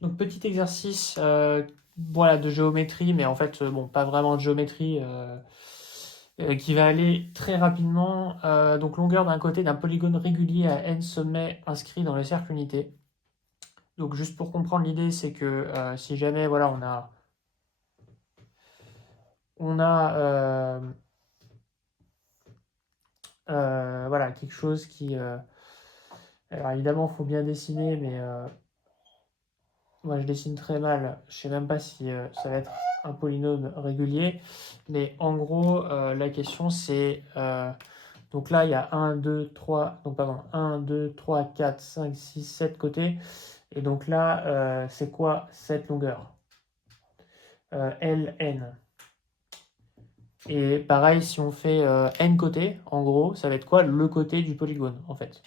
Donc petit exercice voilà, de géométrie, mais en fait, bon, pas vraiment de géométrie, qui va aller très rapidement. Donc longueur d'un côté d'un polygone régulier à n sommets inscrit dans le cercle unité. Donc juste pour comprendre l'idée, c'est que si jamais voilà, on a voilà, quelque chose qui... alors évidemment, il faut bien dessiner, mais moi, je dessine très mal. Je sais même pas si ça va être un polynôme régulier. Mais en gros, la question, c'est... donc là, il y a 1, 2, 3... Donc, pardon, 1, 2, 3, 4, 5, 6, 7 côtés. Et donc là, c'est quoi cette longueur? LN. Et pareil, si on fait n côtés, en gros, ça va être quoi le côté du polygone, en fait?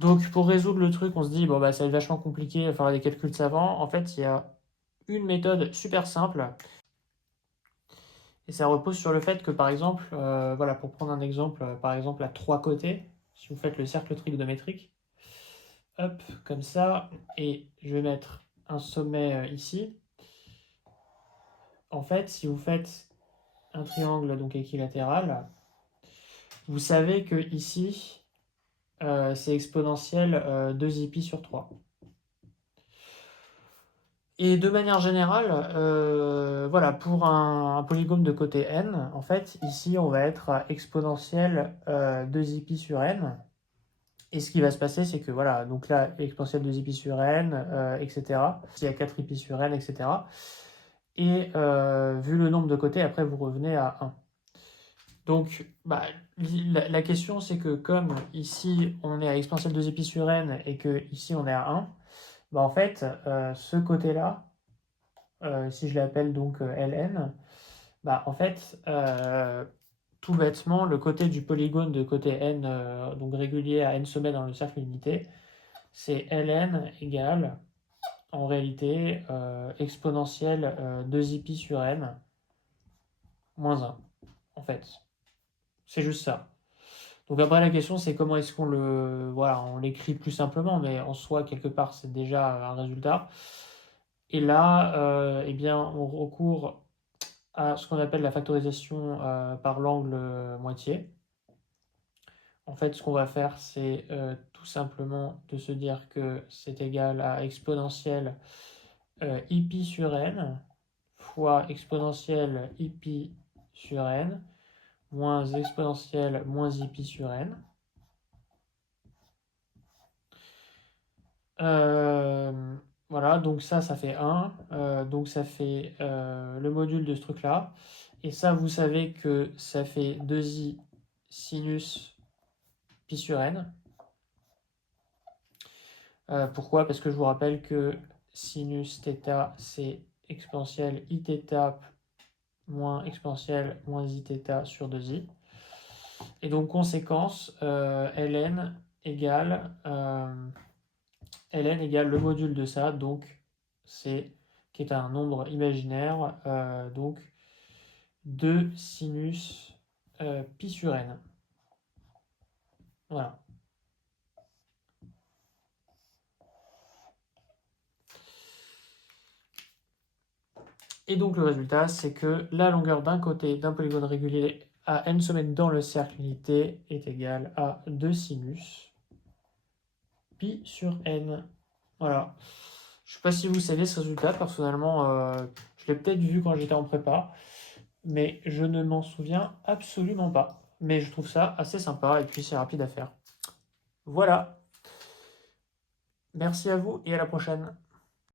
Donc, pour résoudre le truc, on se dit, bon, bah, ça va être vachement compliqué, il va falloir des calculs savants. En fait, il y a une méthode super simple, et ça repose sur le fait que, par exemple, voilà, pour prendre un exemple, par exemple, à trois côtés, si vous faites le cercle trigonométrique, hop, comme ça, et je vais mettre un sommet ici. En fait, si vous faites un triangle donc équilatéral, vous savez que ici, c'est exponentielle 2 pi sur 3. Et de manière générale, voilà, pour un polygone de côté n, en fait, ici, on va être à exponentielle 2 pi sur n. Et ce qui va se passer, c'est que voilà, donc là, exponentielle 2 pi sur n, etc. Il y a 4 pi sur n, etc. Et vu le nombre de côtés, après, vous revenez à 1. Donc, bah, la question, c'est que comme ici, on est à exponentielle 2 pi sur n et que ici, on est à 1, bah, en fait, ce côté-là, si je l'appelle donc Ln, bah, en fait, tout bêtement, le côté du polygone de côté n, donc régulier à n sommets dans le cercle unité, c'est Ln égale, en réalité, exponentielle 2 pi sur n moins 1, en fait. C'est juste ça. Donc après, la question, c'est comment est-ce qu'on voilà, on l'écrit plus simplement, mais en soi, quelque part, c'est déjà un résultat. Et là, eh bien, on recourt à ce qu'on appelle la factorisation par l'angle moitié. En fait, ce qu'on va faire, c'est tout simplement de se dire que c'est égal à exponentielle ipi sur n fois exponentielle ipi sur n moins exponentielle moins ipi sur n. Voilà, donc ça fait 1. Donc ça fait le module de ce truc-là. Et ça, vous savez que ça fait 2i sinus pi sur n. Pourquoi? Parce que je vous rappelle que sinus θ, c'est exponentielle iθ moins exponentielle moins iθ sur 2i. Et donc, conséquence, ln égale le module de ça, donc c'est qui est un nombre imaginaire, donc 2 sinus pi sur n. Voilà. Et donc le résultat, c'est que la longueur d'un côté d'un polygone régulier à n sommets dans le cercle unité est égale à 2 sinus pi sur n. Voilà. Je ne sais pas si vous savez ce résultat, personnellement, je l'ai peut-être vu quand j'étais en prépa, mais je ne m'en souviens absolument pas. Mais je trouve ça assez sympa et puis c'est rapide à faire. Voilà. Merci à vous et à la prochaine.